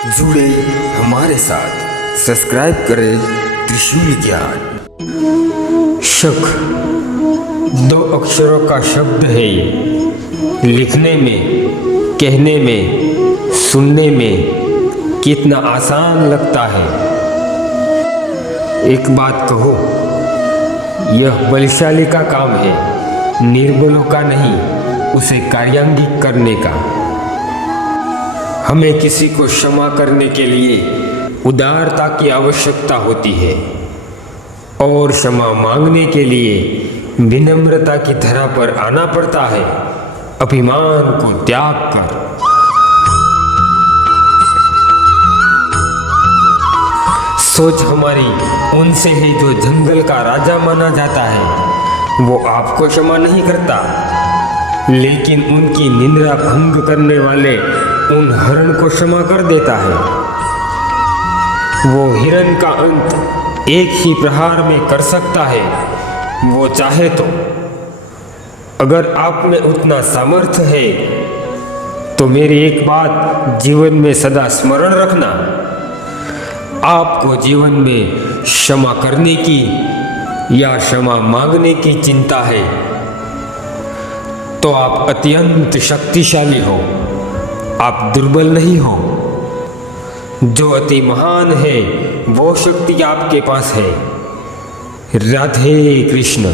जुड़े हमारे साथ, सब्सक्राइब करें त्रिशूल ज्ञान। शक 2 अक्षरों का शब्द है ये। लिखने में, कहने में, सुनने में कितना आसान लगता है। एक बात कहो, यह बलशाली का काम है, निर्बलों का नहीं, उसे कार्यान्वित करने का। हमें किसी को क्षमा करने के लिए उदारता की आवश्यकता होती है और क्षमा मांगने के लिए विनम्रता की धरा पर आना पड़ता है, अभिमान को त्याग कर। सोच हमारी उनसे है जो जंगल का राजा माना जाता है। वो आपको क्षमा नहीं करता, लेकिन उनकी निंदा भंग करने वाले उन हरण को क्षमा कर देता है। वो हिरण का अंत एक ही प्रहार में कर सकता है, वो चाहे तो। अगर आप में उतना सामर्थ्य है तो मेरी एक बात जीवन में सदा स्मरण रखना, आपको जीवन में क्षमा करने की या क्षमा मांगने की चिंता है तो आप अत्यंत शक्तिशाली हो, आप दुर्बल नहीं हो। जो अति महान है वो शक्ति आपके पास है। राधे कृष्ण।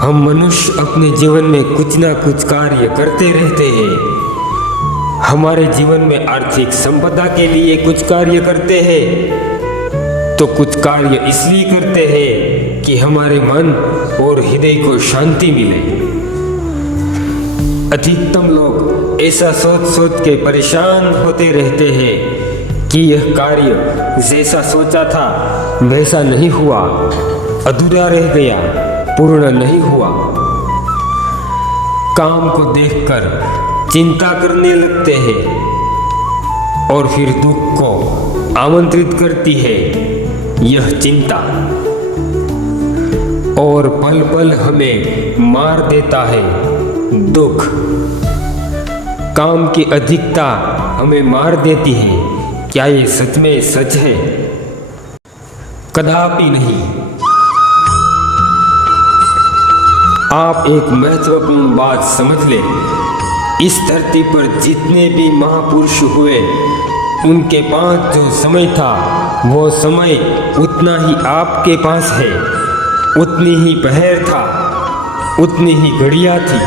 हम मनुष्य अपने जीवन में कुछ ना कुछ कार्य करते रहते हैं। हमारे जीवन में आर्थिक संपदा के लिए कुछ कार्य करते हैं तो कुछ कार्य इसलिए करते हैं कि हमारे मन और हृदय को शांति मिले। अधिकतम लोग ऐसा सोच सोच के परेशान होते रहते हैं कि यह कार्य जैसा सोचा था वैसा नहीं हुआ, अधूरा रह गया, पूर्ण नहीं हुआ। काम को देखकर चिंता करने लगते हैं और फिर दुख को आमंत्रित करती है यह चिंता, और पल पल हमें मार देता है दुख। काम की अधिकता हमें मार देती है। क्या ये सच में सच है? कदापि नहीं। आप एक महत्वपूर्ण बात समझ लें, इस धरती पर जितने भी महापुरुष हुए उनके पास जो समय था वो समय उतना ही आपके पास है। उतनी ही पहर था, उतनी ही घड़ियां थी।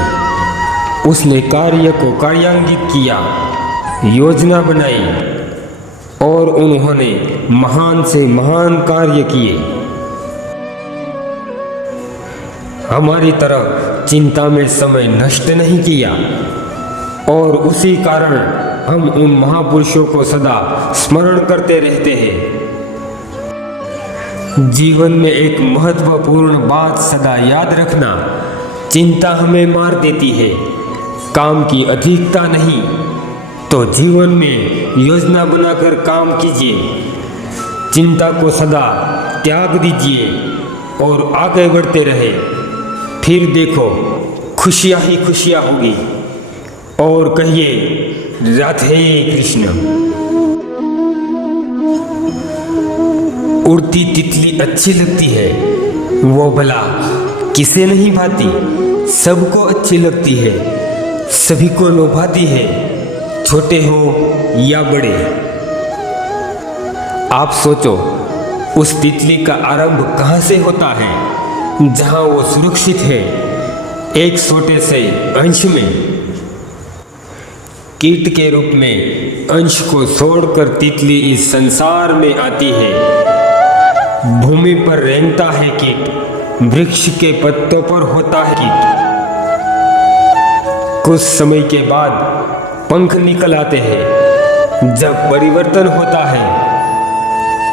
उसने कार्य को कार्यान्वित किया, योजना बनाई और उन्होंने महान से महान कार्य किए। हमारी तरह चिंता में समय नष्ट नहीं किया और उसी कारण हम उन महापुरुषों को सदा स्मरण करते रहते हैं। जीवन में एक महत्वपूर्ण बात सदा याद रखना, चिंता हमें मार देती है, काम की अधिकता नहीं। तो जीवन में योजना बनाकर काम कीजिए, चिंता को सदा त्याग दीजिए और आगे बढ़ते रहे। फिर देखो खुशियाँ ही खुशियाँ होगी। और कहिए राधे कृष्ण। उड़ती तितली अच्छी लगती है, वो भला किसे नहीं भाती, सबको अच्छी लगती है, सभी को लोभाती है, छोटे हो या बड़े। आप सोचो उस तितली का आरंभ कहाँ से होता है, जहाँ वो सुरक्षित है, एक छोटे से अंश में। कीट के रूप में अंश को छोड़कर तितली इस संसार में आती है। भूमि पर रेंगता है कीट, वृक्ष के पत्तों पर होता है कीट। कुछ समय के बाद पंख निकल आते हैं। जब परिवर्तन होता है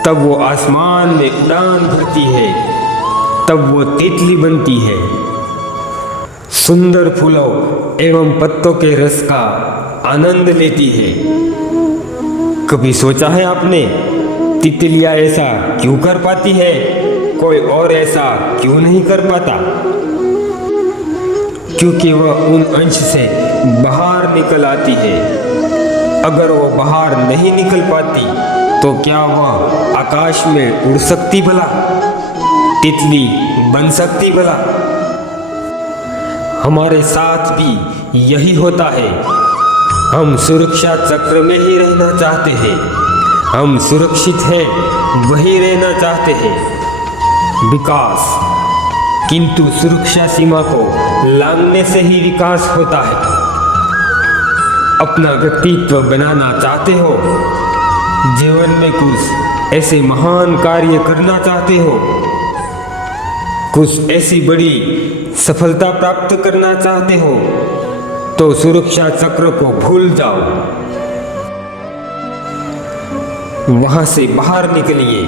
तब वो आसमान में उड़ान भरती है, तब वो तितली बनती है। सुंदर फूलों एवं पत्तों के रस का आनंद लेती है। कभी सोचा है आपने तितलियां ऐसा क्यों कर पाती है, कोई और ऐसा क्यों नहीं कर पाता? क्योंकि वह उन अंश से बाहर निकल आती है अगर वो बाहर नहीं निकल पाती तो क्या वह आकाश में उड़ सकती भला, तितली बन सकती भला? हमारे साथ भी यही होता है। हम सुरक्षा चक्र में ही रहना चाहते हैं। हम सुरक्षित हैं, वही रहना चाहते हैं। विकास, किंतु सुरक्षा सीमा को लांघने से ही विकास होता है। अपना व्यक्तित्व बनाना चाहते हो, जीवन में कुछ ऐसे महान कार्य करना चाहते हो, कुछ ऐसी बड़ी सफलता प्राप्त करना चाहते हो, तो सुरक्षा चक्र को भूल जाओ। वहां से बाहर निकलिए,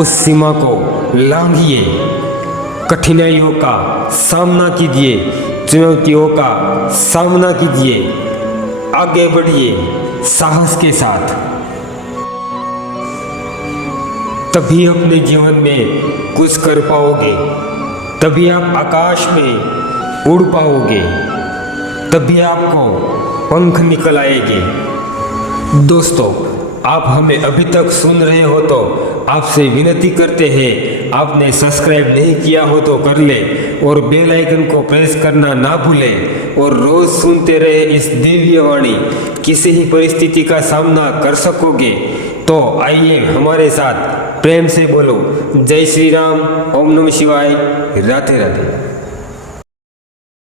उस सीमा को लांघिए, कठिनाइयों का सामना कीजिए, चुनौतियों का सामना कीजिए, आगे बढ़िए साहस के साथ। तभी अपने जीवन में कुछ कर पाओगे, तभी आप आकाश में उड़ पाओगे, तभी आपको पंख निकल आएंगे। दोस्तों, आप हमें अभी तक सुन रहे हो तो आपसे विनती करते हैं, आपने सब्सक्राइब नहीं किया हो तो कर ले और बेल आइकन को प्रेस करना ना भूलें और रोज सुनते रहे इस दिव्य वाणी। किसी ही परिस्थिति का सामना कर सकोगे तो आइए हमारे साथ प्रेम से बोलो जय श्री राम, ओम नमः शिवाय, राधे राधे।